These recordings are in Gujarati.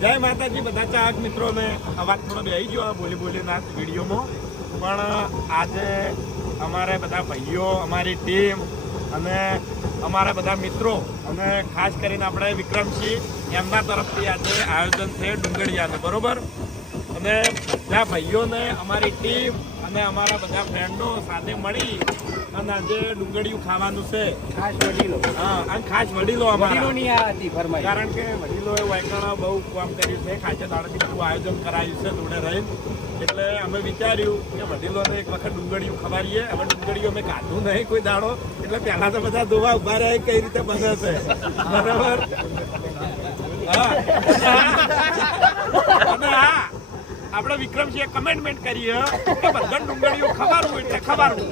જય માતાજી, બધા ચાહક મિત્રોને અવાજ થોડો બે ગયો બોલી બોલીના વિડીયોમાં. પણ આજે અમારે બધા ભાઈઓ, અમારી ટીમ અને અમારા બધા મિત્રો અને ખાસ કરીને આપણે વિક્રમસિંહ, એમના તરફથી આજે આયોજન છે ડુંગળિયાનું, બરોબર? અને બધા ભાઈઓને, અમારી ટીમ અને અમારા બધા ફ્રેન્ડો સાથે મળી અને આજે ડુંગળીયું ખાવાનું છે. ખાસ વડીલો. હા અને ખાસ વડીલો અમારા. આ હતી ફરમાઈ. કારણ કે વડીલોએ વૈકણા બહુ કામ કર્યું છે ખાચે દાડાથી બધું આયોજન કરાયું છે જોડે રહીને. એટલે અમે વિચાર્યું કે વડીલોને એક વખત ડુંગળીયું ખવાડીએ. હવે ડુંગળીયું અમે કાઢું નહીં કોઈ દાડો. એટલે પહેલા તો બધા ધોવા ઊભા રહે કઈ રીતે બને છે. બરાબર? હા. આપણે વિક્રમસિંહે કમેન્ટમેન્ટ કરી હે કે બધા ડુંગળીઓ ખવારવું એટલે ખવારવું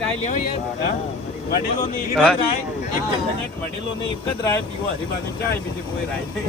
રાય યાર. વડીલોની એક જ રાય એક જ મિનિટ વડીલોની એક જ રાય પીવો હરીબાની ચાય બીજી કોઈ રાય નહીં.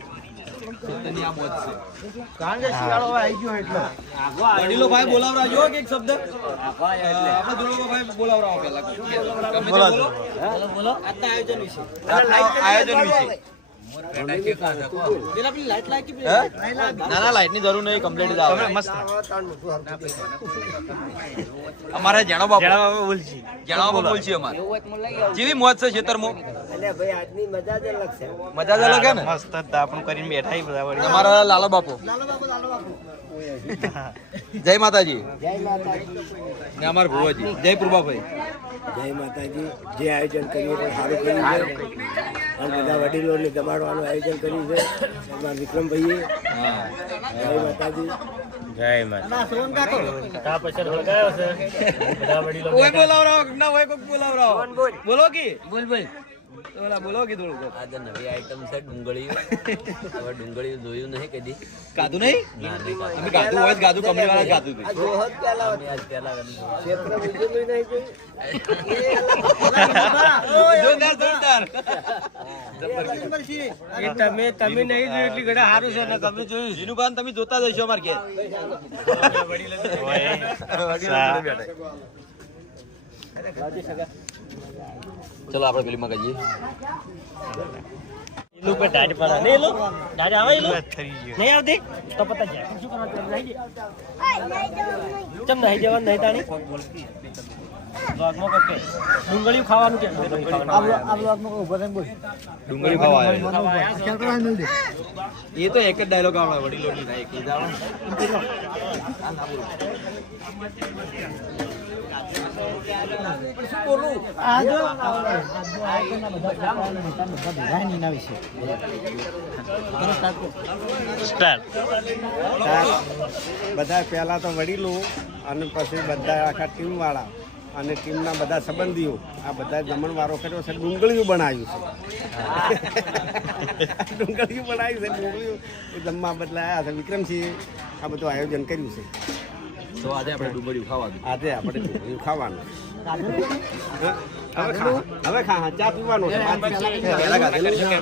છીએ. આ મોજ છે વડીલો ભાઈ બોલાવરાજો કે એક શબ્દ આપણે ધ્રુવો ભાઈ બોલાવરાવો પહેલા બોલો. બોલો આજના આયોજન વિશે હે? ના ના લાઈટની જરૂર નહીં કમ્પ્લીટ જ આવે. મસ્ત અમારે જેણો બાપુ જણા બાબા બોલજી જેણો બાપુ બોલ અમારે. જેવી મોજ છે ખેતરમાં મજા જ અલગ ને? મસ્ત આપણું કરીને બેઠા છે બધા અમારા લાલો બાપુ. જય માતાજી. ને અમારા ભુવાજી. જય પ્રભાભાઈ જય માતાજી. જે આયોજન કર્યું પણ સારું કર્યું છે. અને બધા વડીલોને જમાડવાનું આયોજન કર્યું છે. એમાં વિક્રમભાઈએ. હા. જય માતાજી. જય માતા ઓય બોલાવરાવો ના બોલાવરાવો બોલો કી. બોલ બોલ. ઓલા બોલો કે થોડું આજે નવી આઈટમ છે ડુંગળી હવે ડુંગળી જોયું નહીં કદી. કાધું નહીં? ના નહીં અમે ગાધું હોય ગાધું કંપની વાળા ગાધું હતું. અમે આજ પેલા ક્ષેત્ર વિજયભાઈ નહીં જોયું? જોરદાર જોરદાર. તમે તમે નહીં જોયું એટલી ઘણા સારું છે ને તમે જોયું. જીનું કાન તમે જોતા જ હશો અમાર ઘેર. ચલો આપણે પેલી માં કહીએ એનું પર દાઢ પડે. ને એનું દાઢ આવે એનું નહીં આવતી? તો પતા જાય. શું કરવાનું નહીં. ચમ નહીં જવાનું નહીં તાણી વ્લોગમાં ખાવાનું ડુંગળી ખાવાનું ડુંગળી ખાવા એ તો એક જ ડાયલોગ આવડે વડીલો થાય એક જ બધા પેલા તો વડીલો અને પછી બધા આખા ટીમ વાળા. અને ટીમના બધા સંબંધીઓ આ બધા જમણવારો કર્યો છે ડુંગળીયું બનાવ્યું છે. ડુંગળીયું બનાવ્યું છે ડુંગળીયું જમવા બદલા આવ્યા છે વિક્રમસિંહે આ બધું આયોજન કર્યું છે. તો આજે આપણે ડુંગળીયું ખાવાનું આજે આપણે ડુંગળીયું ખાવાનું. હવે ખા હવે ખા ચા પીવાનો છે પહેલા ગાધેલું છે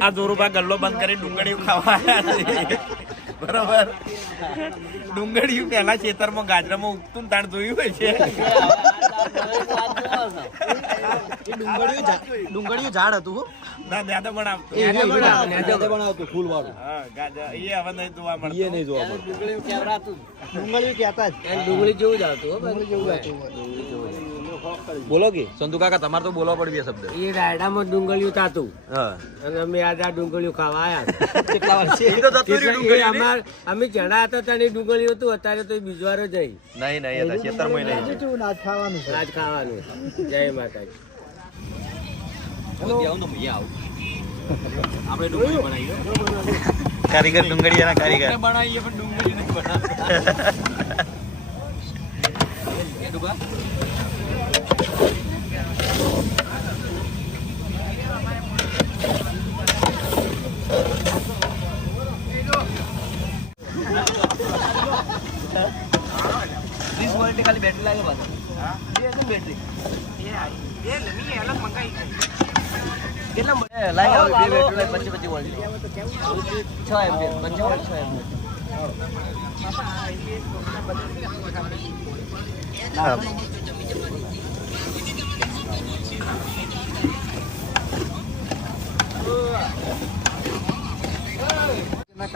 આ દોરુભા ગલ્લો બંધ કરી ડુંગળીયું ખાવા આવ્યા બરાબર. ડુંગળીયું પહેલા ખેતરમાં ગાજરામાં ઉગતું તાણ જોયું હોય છે. ડુંગળીયું ઝાડ હતું ના ત્યાં બનાવતો. એ નહીં બનાવતું, જાતે બનાવતું ફૂલ વાળું એ હવે નહીં જોવા એ નહીં જોવા મળતું. ડુંગળીયું કહેતા જ. ડુંગળી જેવું જ. આવતું ડુંગળી જેવું હતું બોલો કે? સંતુ કાકા તમારે તો બોલવા પડે બે શબ્દ. એ રાયડામાં ડુંગળિયું તાતું. હા. અને અમે આજે આ ડુંગળિયું ખાવા આવ્યા કેટલા વર્ષે અમાર અમે જણા હતા ત્યારે ડુંગળિયું હતું અત્યારે તો બીજો વારો જઈ નહીં નહીં હતા ખેતરમાં નહીં આજ ખાવાનું જય માતાજી. આવું તો મૈયા આવું. આપણે ડુંગળી કારીગર ડુંગળીયાના કારીગર. બનાવીએ પણ ડુંગળી નહીં બનાવતા. ત્રીસ વોલ્ટની ખાલી બેટરી લાગે પાછળ બેટરી કેટલા મળે? લાગે આવે બે બેટરી લાગે પચીસ પચીસ વોલ્ટની. છ એમ્પિયર પચીસ વોલ્ટ છ એમ્પિયર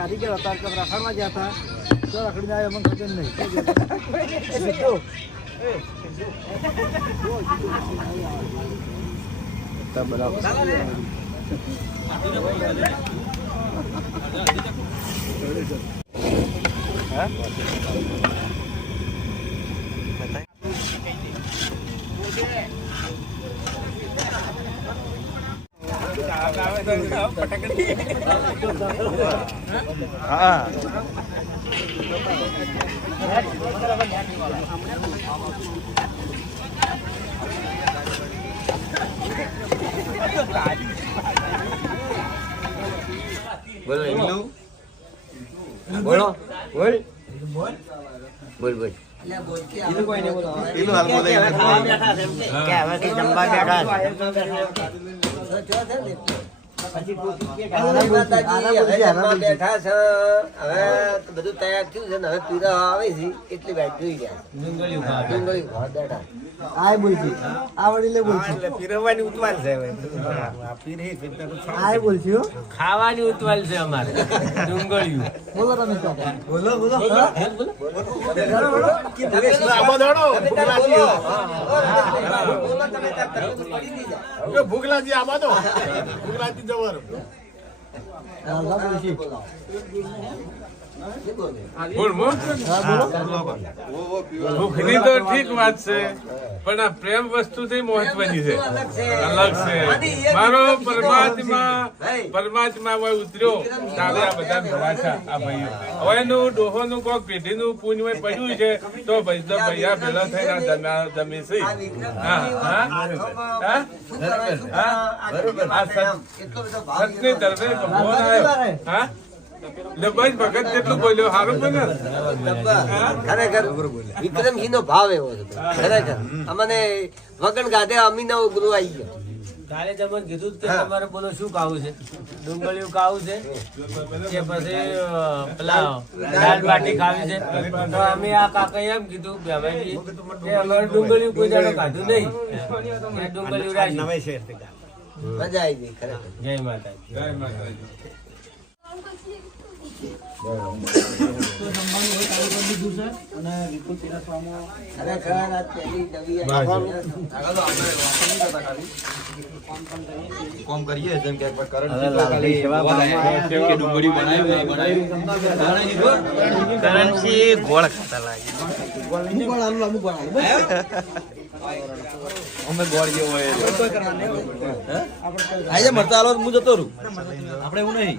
કારીગર હતા તો રખડવા ગયા હતા તો રખડીને આવ્યો મને ખબર નહીં. સીધો. હા? બોલો એમનું બોલો બોલ બોલ બોલ પેલું હાલમાં લઈને કે હવે કે જમવા બેઠા બધું તૈયાર થયું છે ને હવે પીરા આવે છે એટલી વાત આય બોલજી. ખાવાની ઉતવાલ છે અમારે. ડુંગળીયું બોલો તમે બોલો બોલો. ભૂગલાજી આમાં તો ભૂગલાજી ભૂખલાજી જવાનું બોલছি ભૂખની તો ઠીક વાત છે પણ આ પ્રેમ વસ્તુ થી મહત્વની છે. અલગ છે. મારો પરમાત્મા પરમાત્મા હોય ઉતર્યો ત્યારે આ બધા ભાષા આ ભાઈઓ. હવે એનું ડોહોનું કોક પેઢીનું પુણ્ય હોય પડ્યું છે તો ભાઈ તો ભૈયા ભેલા થઈને જમે છે હા હા? હા? સતની દરબાર ભગવાન આવ્યો. હા? ડબ્બાઈ ભગત જેટલું બોલ્યો સારું બોલ્યો ખરેખર વિક્રમસિંહ નો ભાવ એવો છે ખરેખર. અમને વગણ ગાધે અમીનો ગુરુ આવી ગયો. કાલે કીધું કે તમારે બોલો શું ખાવું છે? ડુંગળીયું ખાવું છે? કે પછી પેલા દાળ બાટી ખાવી છે? તો અમે આ કાકાએ એમ કીધું કે અમે કે અમારે ડુંગળીયું કોઈ નહીં. ડુંગળીયું રાખ્યું. મજા આવી ગઈ ખરેખર. જય માતા જય માતાજી ખરેખર આ પહેલી નવી કોમ કરીએ જેમ કે ડુંગળી ગોળ ખાતા લાગે અમે ગોળ જેવો આજે મરતા હાલો હું જતો રહું. આપણે એવું નહીં.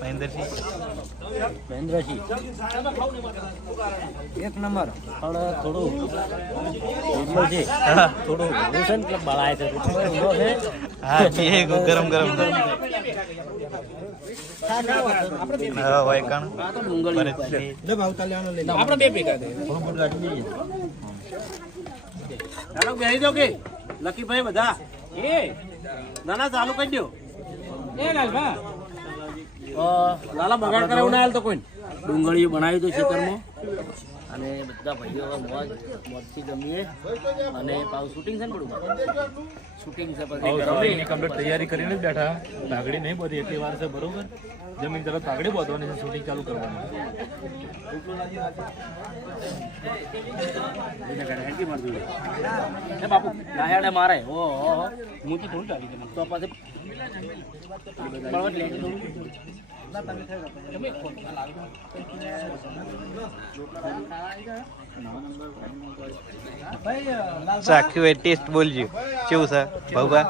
મહેન્દ્રસિંહ મહેન્દ્રસિંહ એક નંબર. પણ થોડું ઉંમર છે થોડું છે બળાય છે. છે. હા એ ગરમ ગરમ. આપણે બે ભેગા ચાલો બેસી દો કે. લકીભાઈ બધા. એ ના ના ચાલુ કરી દો એ લાલભા. લાલા બગાડ કરાવું ના તો કોઈ ડુંગળી બનાવી દઉં ખેતરમાં અને બધા ભાઈઓ હવે મોજ મોજથી જમીએ. અને પાછું શૂટિંગ છે ને બધું? શૂટિંગ છે પછી. કમ્પ્લીટ તૈયારી કરીને જ બેઠા. તાગડી નહીં બધી એટલી વાર છે બરોબર? જમીન તરફ તાગડી બોધવાની છે શૂટિંગ ચાલુ કરવાની બાપુ નાયાડે મારે. ઓ હો હો હું તો થોડું ચાલી તો પછી ચાખ્યું એ ટેસ્ટ બોલજો. કેવું છે ભાવભા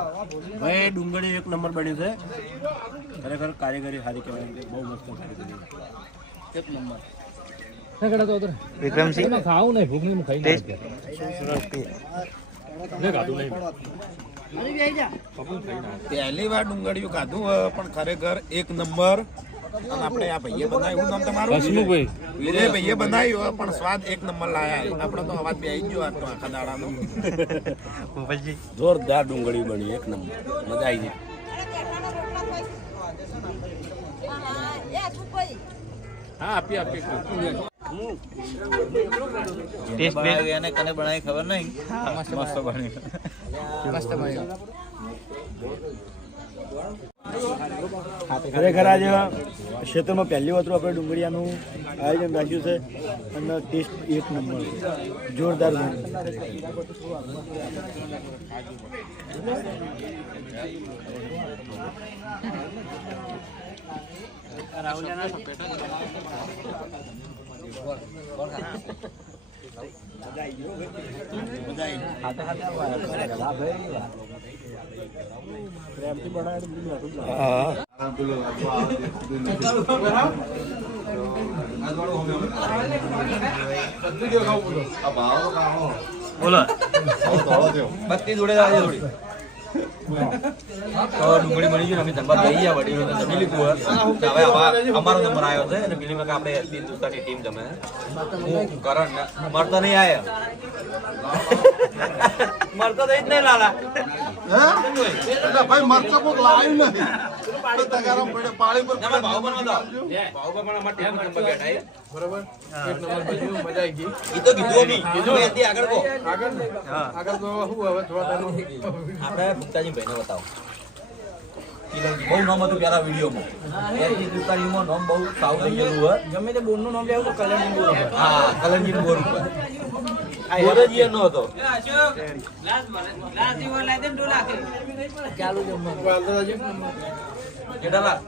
ભાઈ ડુંગળી એક નંબર બની છે. ખરેખર કારીગરી સારી કહેવાય બહુ મસ્ત કારીગરી એક નંબર. વિક્રમસિંહ? ખાવું નહીં ભૂખ નહીં ખાઈ નહીં. પહેલી વાર ડુંગળીયું ખાધું પણ ખરેખર એક નંબર. અને આપણે આ ભાઈએ બનાવ્યું. નામ તમારું? હસમુખભાઈ. વિજય ભાઈએ બનાવ્યું પણ સ્વાદ એક નંબર લાયા આપણે તો અવાજ બે આવી ગયો આટલો આખા દાડાનો. જોરદાર ડુંગળી બની એક નંબર. મજા આવી જાય હા આપી આપી. ટેસ્ટ બે એને કને બનાવી ખબર નહીં? મસ્ત બની ખરેખર આજે ક્ષેત્રમાં પહેલી વાતરું આપણે ડુંગળીયાનું આયોજન રાખ્યું છે અને ટેસ્ટ એક નંબર. જોરદાર બન્યું બોલો બત્તી જોડે લાવજે થોડી તો ડુંગળી મળી ગયું અમે જમવા લઈ ગયા વડીલો જમી લીધું હવે આવા- અમારો નંબર આવ્યો છે અને પેલી મેં આપણે હિન્દુસ્તાની ટીમ જમે. હું, કરણ, મરતો નહીં આયા. મરતો નહીં જ નહીં લાલા. ભાઈ મરચો કોક લાવ્યું નથી. પાણી પર ના, મારા ભાવ પણ બતાવો. ભાવ પણ અમારા ટીમ નંબર બેઠા એ. એક નંબર બન્યું મજા આવી ગઈ. ઈ તો કીધું અમે. કીધું એથી આગળ કહો. આગળ આગળ તો શું હવે થોડા ટાઈમ આપણે ભૂપતાજી ભાઈને બતાવો. બહુ નામ હતું પેલા વિડીયોમાં. એની દુકાનીમાં નામ બહુ સાવ થઈ ગયેલું હોય. ગમે તે બોરનું નામ લેવું તો કલ્યાણ બોર હા કલંજી બોર ઉપર. બોર જ એનો હતો જેઠાલાલ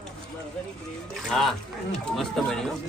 હા મસ્ત બન્યું.